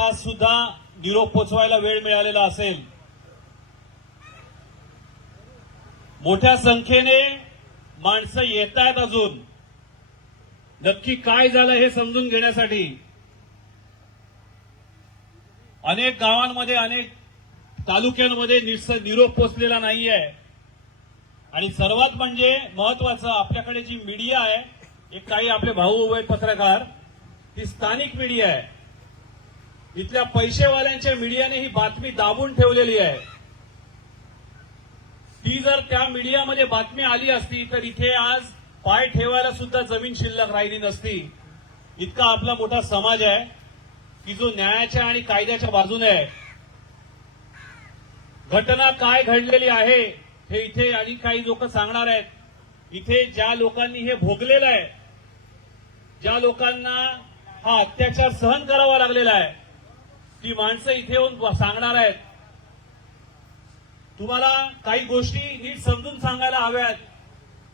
आज सुद्धा निरोप पोचवायला वेळ मिळालेला असेल. मोठ्या संख्येने माणसं येत आहेत अजून. नक्की काय झालं हे समजून घेण्यासाठी. अनेक गावांमध्ये अनेक तालुक्यांमध्ये निरोप पोचलेला नाहीये. आणि सर्वात म्हणजे महत्वाचं आपल्याकडे जी मीडिया आहे एक काही आपले भाऊ उभे पत्रकार ती स्थानिक मीडिया आहे. इथल्या पैसेवाल्यांच्या मीडियाने ही बातमी दाबून ठेवलेली आहे. ती जर त्या मीडियामध्ये बातमी आली असती तर इथे आज पाय ठेवायला सुद्धा जमीन शिल्लक राहिली नसती. इतका आपला मोठा समाज आहे. की जो न्यायाच्या आणि कायद्याच्या बाजूने आहे. घटना काय घडलेली आहे हे इथे आणि काही लोक सांगणार आहेत. इथे ज्या लोकांनी हे भोगलेलं आहे ज्या लोकांना हा अत्याचार सहन करावा लागलेला आहे ती माणसं इथे येऊन सांगणार आहेत. तुम्हाला काही गोष्टी नीट समजून सांगायला हव्यात.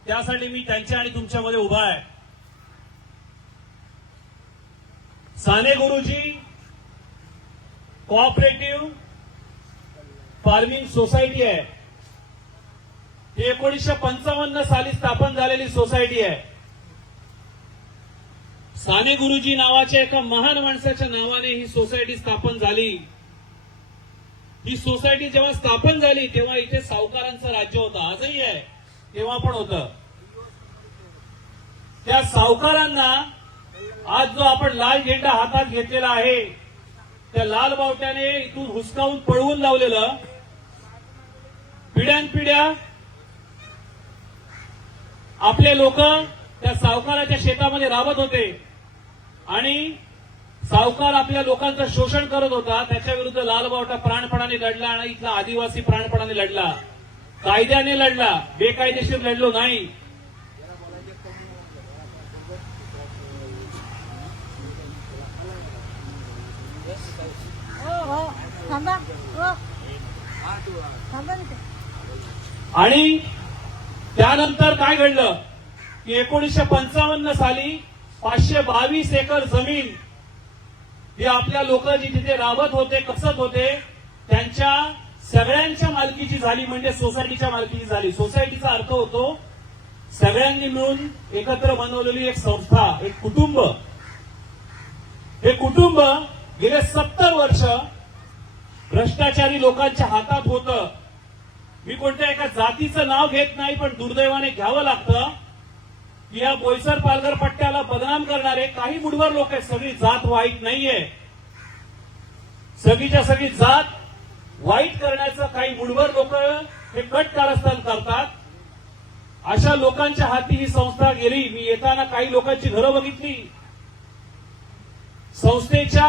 त्यासाठी मी त्यांच्या आणि तुमच्यामध्ये उभा आहे. Sane Guruji cooperative farming society आहे. ही एकोणीसशे पंचावन्न साली स्थापन झालेली सोसायटी आहे. साने गुरुजी नावाच्या एका महान माणसाच्या नावाने ही सोसायटी स्थापन झाली. ही सोसायटी जेव्हा स्थापन झाली तेव्हा इथे सावकारांचं राज्य होतं. आजही आहे. तेव्हा पण होत. त्या सावकारांना आज जो आपण लाल झेंडा हातात घेतलेला आहे त्या लाल बावट्याने इथून हुसकावून पळवून लावलेलं पिढ्यानपिढ्या आपले लोक त्या सावकाराच्या शेतामध्ये राबत होते. आणि सावकार आपल्या लोकांचं शोषण करत होता त्याच्या विरुद्ध लालबावटा प्राणपणाने लढला आणि इथला आदिवासी प्राणपणाने लढला. कायद्याने लढला. बेकायदेशीर लढलो नाही. हो हो. हो. आणि त्यानंतर काय घडलं? की एकोणीसशे पंचावन्न साली पाचशे बावीस एकर जमीन ही आपल्या लोक जी तिथे राबत होते कसत होते त्यांच्या सगळ्यांच्या मालकीची झाली म्हणजे सोसायटीच्या मालकीची झाली. सोसायटीचा अर्थ होतो सगळ्यांनी मिळून एकत्र बनवलेली एक संस्था एक कुटुंब. हे कुटुंब गेले सत्तर वर्ष भ्रष्टाचारी लोकांच्या हातात होतं. मी कोणत्या एका जातीचं नाव घेत नाही पण दुर्दैवाने घ्यावं लागतं. की या बोईसर पालघर पट्ट्याला बदनाम करणारे काही बुडवर लोक आहेत. सगळी जात वाईट नाहीये. सगळीच्या सगळी जात वाईट करण्याचं काही बुडवर लोक हे कट कारस्थान करतात. अशा लोकांच्या हाती ही संस्था गेली. मी येताना काही लोकांची घरं बघितली. संस्थेच्या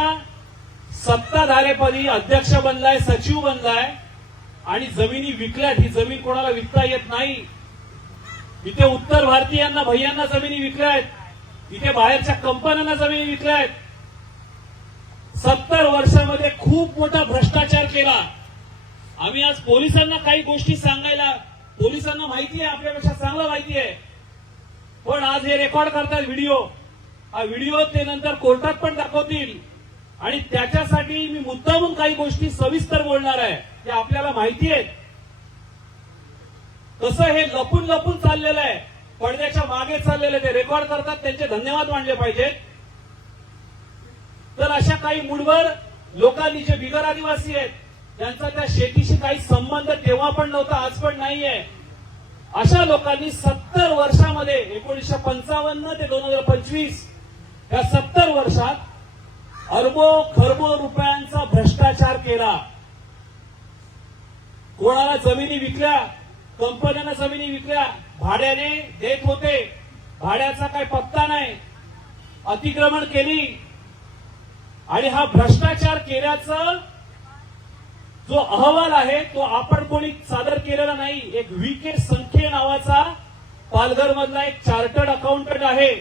सत्ताधारेपदी अध्यक्ष बनलाय सचिव बनलाय आणि जमिनी विकल्यात. ही जमीन कोणाला विकता येत नाही. इथे उत्तर भारतीयांना भैयांना जमिनी विकल्या आहेत. इथे बाहेरच्या कंपन्यांना जमिनी विकल्या आहेत. सत्तर वर्षामध्ये खूप मोठा भ्रष्टाचार केला. आम्ही आज पोलिसांना काही गोष्टी सांगायला पोलिसांना माहिती आहे आपल्यापेक्षा चांगलं माहिती आहे. पण आज हे रेकॉर्ड करतात व्हिडिओ. हा व्हिडिओ ते नंतर कोर्टात पण दाखवतील. आणि त्याच्यासाठी मी मुद्दामून काही गोष्टी सविस्तर बोलणार आहे ते आपल्याला माहिती आहेत. कसं हे लपून लपून चाललेलं आहे. पडद्याच्या मागे चाललेलं आहे. ते रेकॉर्ड करतात त्यांचे धन्यवाद मानले पाहिजेत. तर अशा काही मूडवर लोकांनी जे बिगर आदिवासी आहेत त्यांचा त्या शेतीशी काही संबंध तेव्हा पण नव्हता आज पण नाहीये. अशा लोकांनी सत्तर वर्षामध्ये एकोणीसशे पंचावन्न ते दोन हजार पंचवीस या सत्तर वर्षात अरबो खरबो रुपयांचा भ्रष्टाचार केला. कोणाला जमिनी विकल्या कंपन्यांना जमिनी विकल्या भाड्याने देत होते. भाड्याचा काही पत्ता नाही. अतिक्रमण केली. आणि हा भ्रष्टाचार केल्याचं जो अहवाल आहे तो आपण कोणी सादर केलेला नाही. एक व्ही के संख्ये नावाचा पालघर मधला एक चार्टर्ड अकाउंटंट आहे.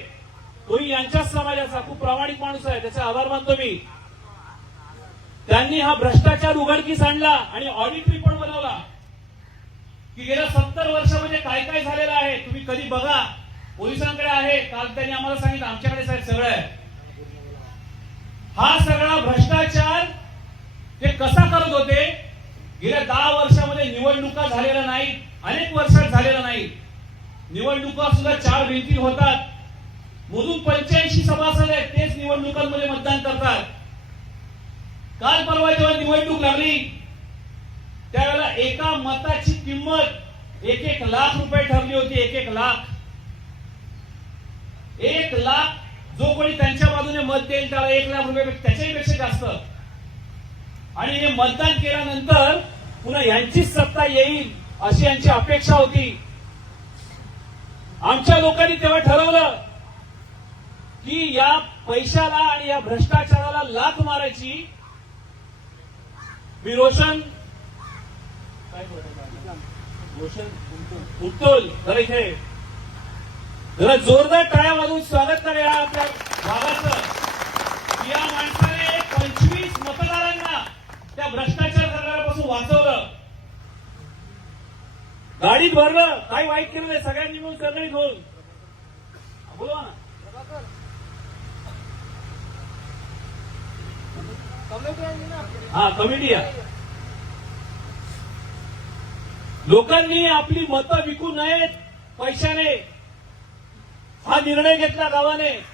तोही यांच्याच समाजाचा खूप प्रामाणिक माणूस आहे. त्याचे आभार मानतो मी. त्यांनी हा भ्रष्टाचार उघडकीस आणला आणि ऑडिट रिपोर्ट बनवला. की गेल्या सत्तर वर्षामध्ये काय काय झालेलं आहे तुम्ही कधी बघा. पोलिसांकडे आहे काल त्यांनी आम्हाला सांगितलं आमच्याकडे साहेब सगळं आहे. हा सगळा भ्रष्टाचार ते कसा करत होते? गेल्या दहा वर्षामध्ये निवडणुका झालेल्या नाही अनेक वर्षात झालेल्या नाही निवडणुका सुद्धा चार भिंती होतात. मधून पंच्याऐंशी सभासद आहेत तेच निवडणुकांमध्ये मतदान करतात. काल परवा जेव्हा निवडणूक लागली त्यावेळेला एका मताची किंमत एक एक लाख रुपये ठरली होती एक एक लाख. एक लाख जो कोणी त्यांच्या बाजूने मत देईल त्याला एक लाख रुपये त्याच्याही पेक्षा जास्त. आणि हे मतदान केल्यानंतर पुन्हा यांचीच सत्ता येईल अशी यांची अपेक्षा होती. आमच्या लोकांनी तेव्हा ठरवलं की या पैशाला आणि या भ्रष्टाचाराला लाथ मारायची. मी रोशन उत्तुल जरा इथे. जरा जोरदार टाळ्या वाजवून स्वागत करूया आपल्या भागाचं. या माणसाने पंचवीस मतदारांना त्या भ्रष्टाचार करणाऱ्यापासून वाचवलं. गाडीत भरलं. काही वाईट केलं नाही. सगळ्यांनी मिळून सगळी घेऊन बोलवा ना. हा कमिटी आहे. लोकांनी आपली मतं विकू नयेत पैशाने. हा निर्णय घेतला गावाने.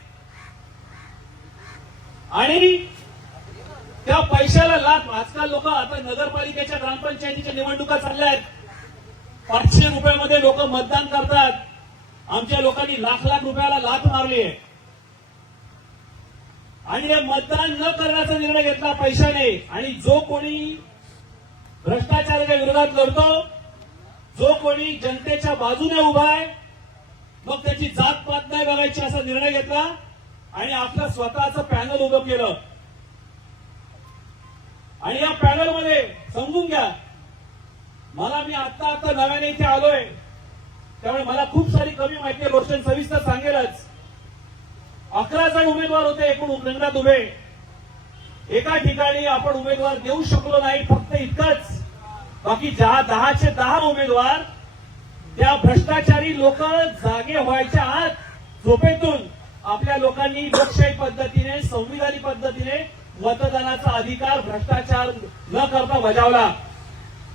आणि त्या पैशाला लाभ आजकाल लोक आता नगरपालिकेच्या ग्रामपंचायतीच्या निवडणुका चालल्या आहेत पाचशे रुपयामध्ये लोक मतदान करतात. आमच्या लोकांनी लाख लाख रुपयाला लाथ मारली आहे. आणि हे मतदान न करण्याचा निर्णय घेतला पैशाने. आणि जो कोणी भ्रष्टाचाराच्या विरोधात लढतो जो कोणी जनतेच्या बाजूने उभा आहे मग त्याची जात पात नाही बघायची असा निर्णय घेतला आणि आपलं स्वतःचं पॅनल उभं केलं. आणि या पॅनलमध्ये समजून घ्या मला मी आता आता नव्याने इथे आलोय. त्यामुळे मला खूप सारी कमी माहिती आहे. रोशन सविस्तर सांगेलच. अकरा जण उमेदवार होते एकूण रिंगणात उभे. एका ठिकाणी आपण उमेदवार देऊ शकलो नाही फक्त इतकंच. बाकी ज्या दहाचे दहा उमेदवार त्या भ्रष्टाचारी लोक जागे व्हायच्या आत झोपेतून आपल्या लोकांनी लोकशाही पद्धतीने संविधानी पद्धतीने मतदानाचा अधिकार भ्रष्टाचार न करता बजावला.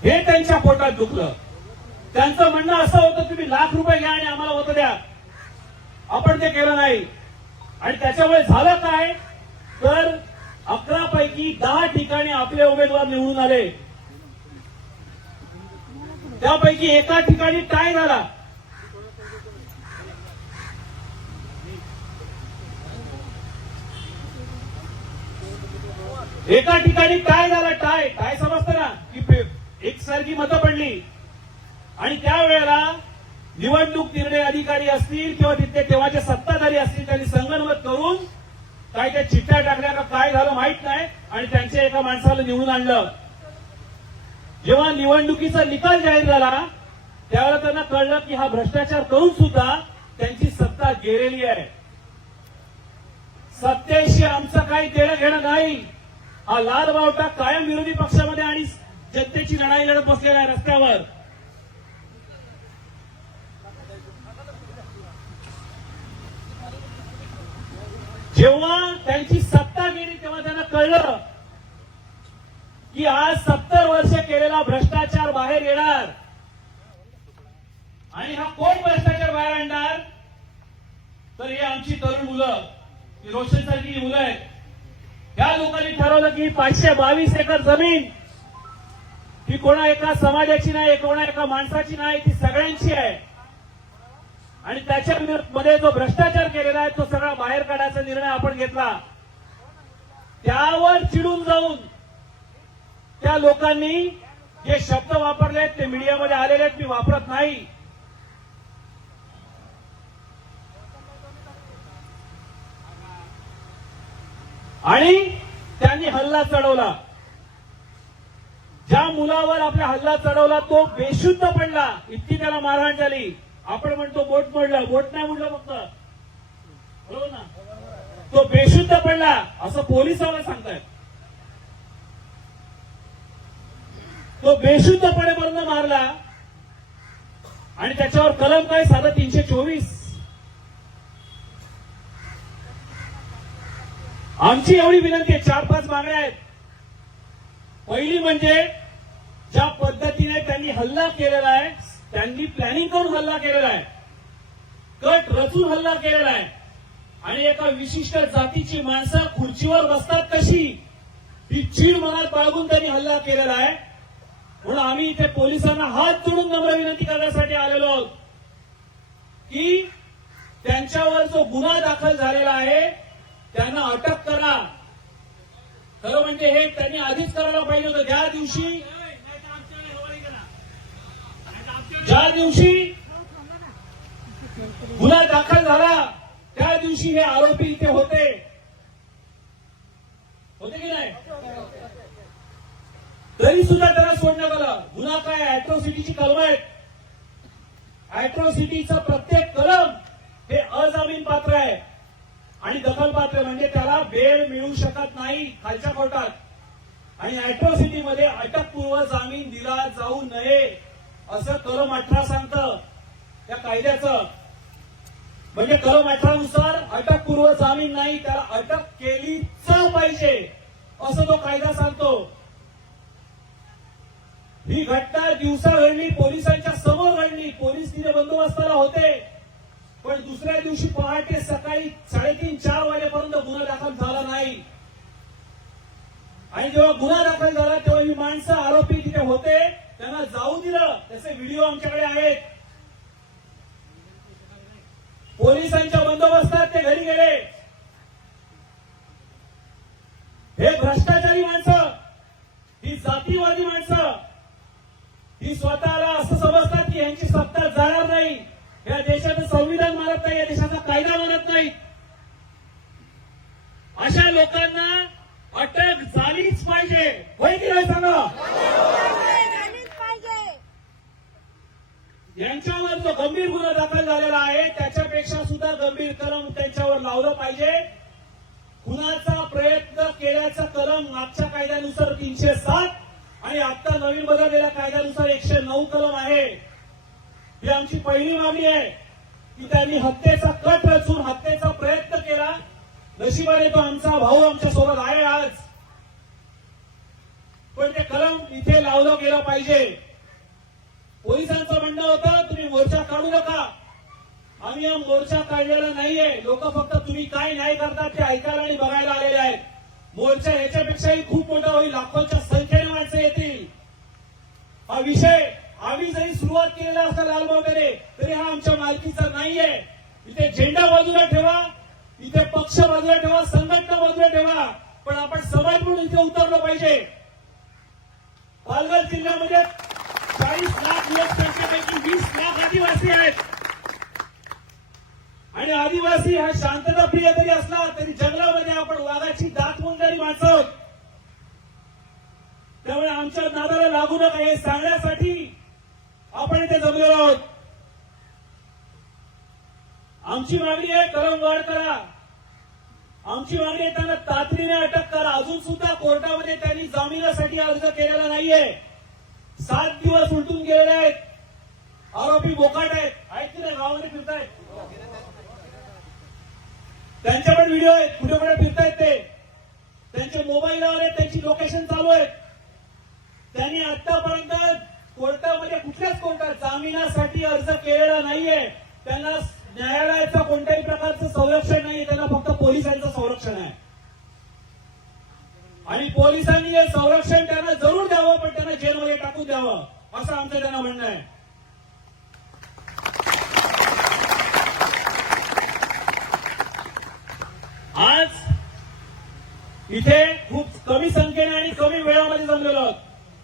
हे त्यांच्या पोटात दुखलं. त्यांचं म्हणणं असं होतं तुम्ही लाख रुपये घ्या आणि आम्हाला होतं द्या. आपण ते केलं नाही. आणि त्याच्यामुळे झालं काय? तर अकरा पैकी दहा ठिकाणी आपले उमेदवार निवडून आले. त्यापैकी एका ठिकाणी टाय झाला. एका ठिकाणी टाय झाला टाय. टाय समजतं ना की एकसारखी मतं पडली. आणि त्यावेळेला निवडणूक निर्णय अधिकारी असतील किंवा तिथले तेव्हाचे सत्ताधारी असतील त्यांनी संगणमत करून काय त्या चिठ्ठ्या टाकल्या का काय झालं माहीत नाही. आणि त्यांच्या एका माणसाला निवडून आणलं. जेव्हा निवडणुकीचा निकाल जाहीर झाला त्यावेळेला त्यांना कळलं की हा भ्रष्टाचार करून सुद्धा त्यांची सत्ता गेलेली आहे. सत्तेशी आमचं काही देणं घेणं नाही. हा लाल बावटा कायम विरोधी पक्षामध्ये आणि जनतेची लढाई लढत बसलेला आहे रस्त्यावर. जेव्हा त्यांची सत्ता गेली तेव्हा त्यांना कळलं की आज सत्तर वर्ष केलेला भ्रष्टाचार बाहेर येणार. आणि हा कोण भ्रष्टाचार बाहेर आणणार? तर हे आमची तरुण मुलं रोशन सारखी मुलं आहेत त्या लोकांनी ठरवलं की पाचशे बावीस एकर जमीन ही कोणा एका समाजाची नाही कोणा एका माणसाची नाही ती सगळ्यांची आहे. आणि त्याच्या मध्ये जो भ्रष्टाचार केलेला आहे तो सगळा बाहेर काढायचा निर्णय आपण घेतला. त्यावर चिडून जाऊन त्या लोकांनी जे शब्द वापरले आहेत ते मीडियामध्ये आलेले आहेत मी वापरत नाही. आणि त्यांनी हल्ला चढवला. ज्या मुलावर आपला हल्ला चढवला तो बेशुद्ध पडला. इतकी त्याला मारहाण झाली. आपण म्हणतो बोट मोडलं. बोट नाही मोडलं फक्त. बरोबर ना? तो बेशुद्ध पडला. असं पोलिसाला सांगतायत. तो बेशुद्धपणे बंद मारला. आणि त्याच्यावर कलम काय? साधा तीनशे चोवीस. आमची एवढी विनंती आहे चार पाच मागण्या आहेत. पहिली म्हणजे ज्या पद्धतीने त्यांनी हल्ला केलेला आहे त्यांनी प्लॅनिंग करून हल्ला केलेला आहे. कट रचून हल्ला केलेला आहे. आणि एका विशिष्ट जातीची माणसं खुर्चीवर बसतात कशी? ही चीड मनात बाळगून त्यांनी हल्ला केलेला आहे. म्हणून आम्ही इथे पोलिसांना हात जोडून नम्र विनंती करण्यासाठी आलेलो आहोत की त्यांच्यावर जो गुन्हा दाखल झालेला आहे त्यांना अटक करा खरं म्हणजे हे त्यांनी आधीच करायला पाहिजे होतं. ज्या दिवशी ज्या दिवशी. गुन्हा दाखल झाला त्या दिवशी हे आरोपी इथे होते. होते की नाही? तरी सुद्धा त्याला सोडण्यात आलं. गुन्हा काय? अॅट्रॉसिटीची कलम आहेत. अॅट्रॉसिटीचं प्रत्येक कलम हे अजामीन पात्र आहे. आणि दखल पात्र म्हणजे त्याला बेल मिळू शकत नाही खालच्या कोर्टात. आणि अॅट्रॉसिटीमध्ये अटकपूर्व जामीन दिला जाऊ नये असं कलम अठरा सांगतं. त्या कायद्याचं. म्हणजे कलम अठरानुसार अटकपूर्व जामीन नाही त्याला अटक केलीच पाहिजे असं तो कायदा सांगतो. ही घटना दिवसा घडली पोलिसांच्या समोर घडली. पोलीस तिथे बंदोबस्ताला होते. पण दुसऱ्या दिवशी पहाटे सकाळी साडेतीन चार वाजेपर्यंत गुन्हा दाखल झाला नाही. आणि जेव्हा गुन्हा दाखल झाला तेव्हा ही माणसं आरोपी तिथे होते. त्यांना जाऊ दिलं. त्याचे व्हिडिओ आमच्याकडे आहेत. पोलिसांच्या बंदोबस्तात ते घरी गेले. हे भ्रष्टाचारी माणसं ही जातीवादी माणसं ही स्वतःला असं समजतात की यांची सत्ता जाणार नाही. या देशाचं संविधान मानत नाही या देशाचा कायदा मानत नाही. अशा लोकांना अटक झालीच पाहिजे. होय की नाही सांगा? यांच्यावर जो गंभीर गुन्हा दाखल झालेला आहे त्याच्यापेक्षा सुद्धा गंभीर कलम त्यांच्यावर लावलं पाहिजे. खुनाचा प्रयत्न केल्याचा कलम मागच्या कायद्यानुसार तीनशे सात आणि आता नवीन बदललेल्या कायद्यानुसार एकशे नऊ कलम आहे. ही आमची पहिली मागणी आहे की त्यांनी हत्येचा कट रचून हत्येचा प्रयत्न केला. नशिबाने तो आमचा भाऊ आमच्यासोबत आहे आज. पण ते कलम इथे लावलं गेलं पाहिजे. पोलिसांचं म्हणणं होतं तुम्ही मोर्चा काढू नका. आम्ही हा मोर्चा काढलेला नाहीये. लोक फक्त तुम्ही काय न्याय करतात ते ऐकायला आणि बघायला आलेले आहेत. मोर्चा ह्याच्यापेक्षाही खूप मोठा होईल. लाखोंच्या संख्या माणसं येतील. हा विषय आम्ही जरी सुरुवात केलेला असता लालबागेने तरी हा आमच्या मालकीचा नाहीये. इथे झेंडा बाजूला ठेवा इथे पक्ष बाजूला ठेवा संघटना बाजूला ठेवा पण आपण समाज म्हणून इथे उतरलं पाहिजे. पालघर जिल्ह्यामध्ये चाळीस लाख लोकसंख्येपैकी वीस लाख आदिवासी आहेत. आणि आदिवासी हा शांतता प्रिय जरी असला तरी जंगलामध्ये आपण वाघाची दात म्हणून जरी माणसं त्यामुळे आमच्या नादाला लागू नका हे सांगण्यासाठी आपण इथे जमलेलो आहोत. आमची मागणी आहे कलम वाढ करा. आमची मागणी आहे त्यांना तातडीने अटक करा. अजून सुद्धा कोर्टामध्ये त्यांनी जामिनासाठी अर्ज केलेला नाहीये. सात दिवस उलटून गेलेले आहेत. आरोपी बोकाट आहेत. आहेत की नाही? गावामध्ये फिरतायत. त्यांचे पण व्हिडिओ आहेत. कुठे कुठे फिरतायत ते. त्यांचे मोबाईलवर आहेत त्यांची लोकेशन चालू आहेत. त्यांनी आतापर्यंत कोर्टामध्ये कुठल्याच कोर्टात जामिनासाठी अर्ज केलेला नाहीये. त्यांना न्यायालयाचं कोणत्याही प्रकारचं संरक्षण नाहीये. त्यांना फक्त पोलिसांचं संरक्षण आहे. आणि पोलिसांनी हे संरक्षण त्यांना जरूर द्यावं पण त्यांना जेलमध्ये टाकून द्यावं असं आमचं त्यांना म्हणणं आहे. आज इथे खूप कमी संख्येने आणि कमी वेळामध्ये जमलेलो आहोत.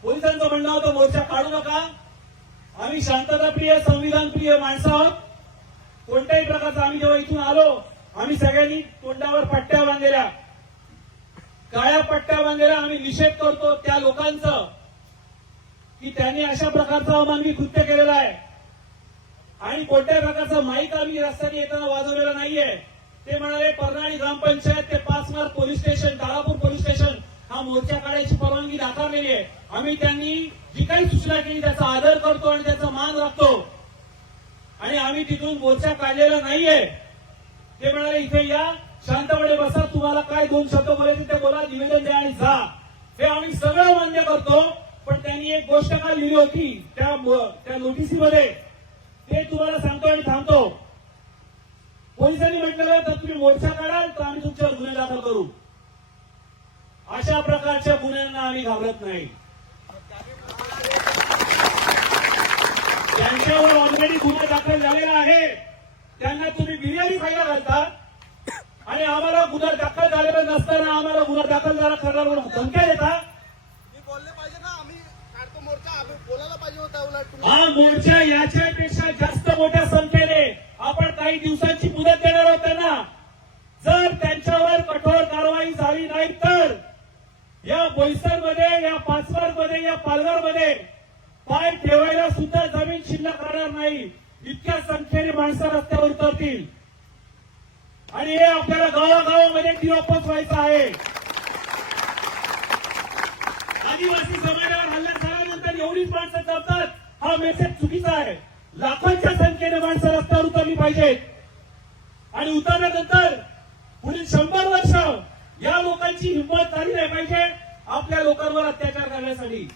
पोलिसांचं म्हणणं होतं मोर्चा काढू नका. आम्ही शांतताप्रिय संविधानप्रिय माणसं आहोत. कोणत्याही प्रकारचा आम्ही जेव्हा इथून आलो आम्ही सगळ्यांनी तोंडावर पट्ट्या बांधलेल्या. काळ्या पट्ट्या बांधलेल्या आम्ही निषेध करतो त्या लोकांचं की त्यांनी अशा प्रकारचं अमानवी कृत्य केलेलं आहे. आणि कोणत्याही प्रकारचं माईक आम्ही रस्त्याने येताना वाजवलेलं नाहीये. ते म्हणाले परनाळी ग्रामपंचायत ते पाच mark police station Tarapur police station हा मोर्चा काढायची परवानगी नाकारलेली आहे. आम्ही त्यांनी जी काही सूचना केली त्याचा आदर करतो आणि त्याचा मान राखतो. आणि आम्ही तिथून मोर्चा काढलेला नाहीये. ते म्हणाले इथे या शांतपणे बसा तुम्हाला काय दोन शब्द बोलायचे ते बोला निवेदन द्या आणि जा. हे आम्ही सगळं मान्य करतो पण त्यांनी एक गोष्ट काल लिहिली होती त्या त्या नोटिसीमध्ये? ते तुम्हाला सांगतो आणि थांबतो. पोलिसांनी म्हटलेलं तर तुम्ही मोर्चा काढाल तर आम्ही तुमच्यावर गुन्हे दाखल करू. अशा प्रकारच्या गुन्ह्यांना आम्ही घाबरत नाही. त्यांच्यावर ऑलरेडी गुन्हा दाखल झालेला आहे. त्यांना तुम्ही बिर्याणी खायला घालता आणि आम्हाला गुन्हा दाखल झालेला नसताना आम्हाला गुन्हा दाखल झाला करणार धमक्या देता. मी बोलले पाहिजे ना आम्ही काढतो मोर्चा आम्ही बोलायला पाहिजे होता उलट. तुम्ही हा मोर्चा याच्यापेक्षा जास्त मोठ्या संख्येने आपण काही दिवसांची मुदत देणार आहोत त्यांना जर त्यांच्यावर कठोर कारवाई झाली नाही तर या बोईसरमध्ये या पाचवारमध्ये या पालघरमध्ये पाय ठेवायला सुद्धा जमीन शिल्लक राहणार नाही. इतक्या संख्येने माणसं रस्त्यावर उतरतील. आणि हे आपल्याला गावागावामध्ये दिवा पोचवायचं आहे. आदिवासी समाजावर हल्ला झाल्यानंतर एवढीच माणसं जमतात हा मेसेज चुकीचा आहे. लाखोंच्या संख्येने माणसं रस्त्यावर उतरली पाहिजेत. आणि उतरल्यानंतर पुढील शंभर वर्ष या लोकांची हिंमत झाली नाही पाहिजे. आपल्या लोकांवर अत्याचार करण्यासाठी.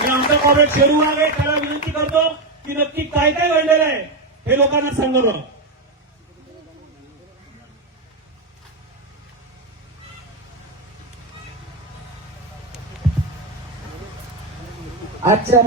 मी आमचा कॉमेंट शेरू आहे त्याला विनंती करतो की नक्की काय काय घडलेलं आहे हे लोकांना सांगावं आजच्या